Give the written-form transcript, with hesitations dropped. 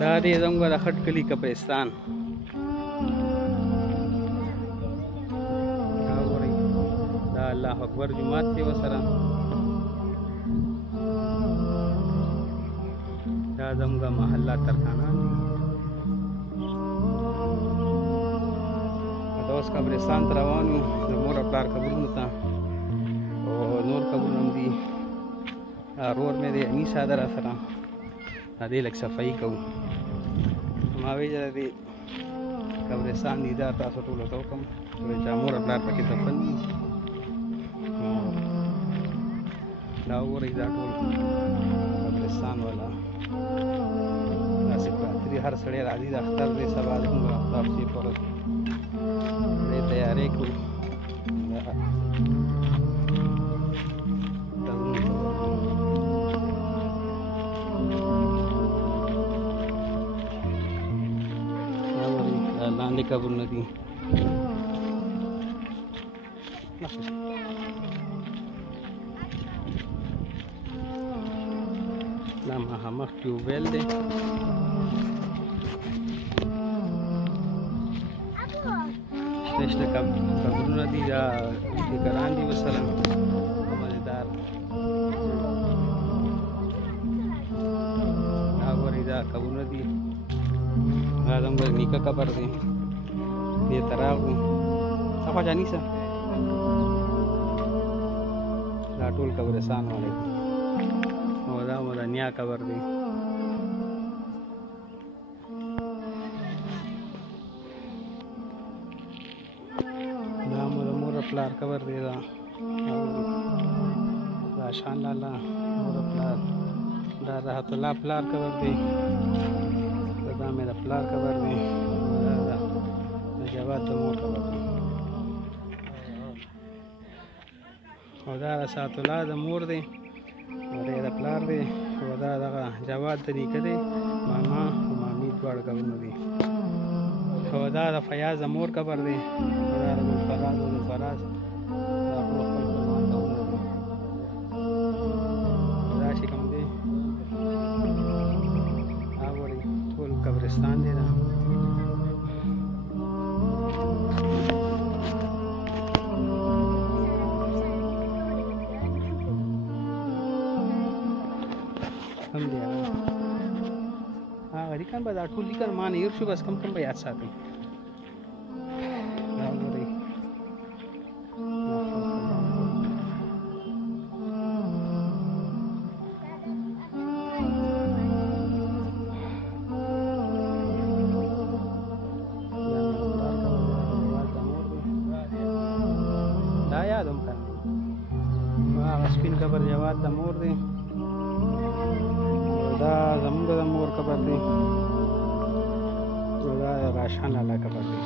دا دی زموږ د خټ کلي قبرستان. دا ګورئ دا الله اکبر جومات دی ورسره. دا زموږ محله ترکانان دي. دا اوس قبرستان ته روان یو د مور او پلار قبرونو ته، او نور قبرونه هم دي. رور مې دی انیس ده راسره، د دې لږ صفایي کوو. ما ویل چې د دې قبرستان دیدار تاسو ټولو ته وکړم چې مور او پلار پکې دفن دي. دا وګورئ دا ټول قبرستان والا داسې پراته دي. هر سړی راځي د اختر دی سبا د موږ اختر چې پر دې تیارې کوو. لاندې قبرونه دي. دا مخامخ ټیوبویل دی. شته قبرونه دي، دا ټیکران دي ورسره مزېدار. دا ګورئ دا قبرونه دي. دا زموږ نیکه قبر دی. دې ته راغلو صفا جانیسه. دا ټول قبرستان والا دي، او دا مو د نیا قبر دی. دا مو د مور پلار قبر دی. دا شان لالا مور پلار. دا راحت الله پلار قبر دی. دا مې د پلار قبر دی. دا د جواد د مور قبر دی. او دا د سعد الله د مور دی، او دا د پلار دی. او دا دغه جواد د نیکه دی، ماما او مامي دواړه قبرونه دي. او دا د فیاض د مور قبر دی. او دا د ګلفراز او د فراز دا ټول خپل خپلوان قبرونه دي. دا چې کوم دی دا ګورئ ټول قبرستان دی. دا هم دی هغه لیکن به دا ټول لیکن ما نه هېر شو، بس کم کم به یاد ساتئ. دا ګورئ دا یادوم که هغه سپین قبر جواد د مور دی. دا زموږ د مور قبر دی. دا راشان لالا قبر دی.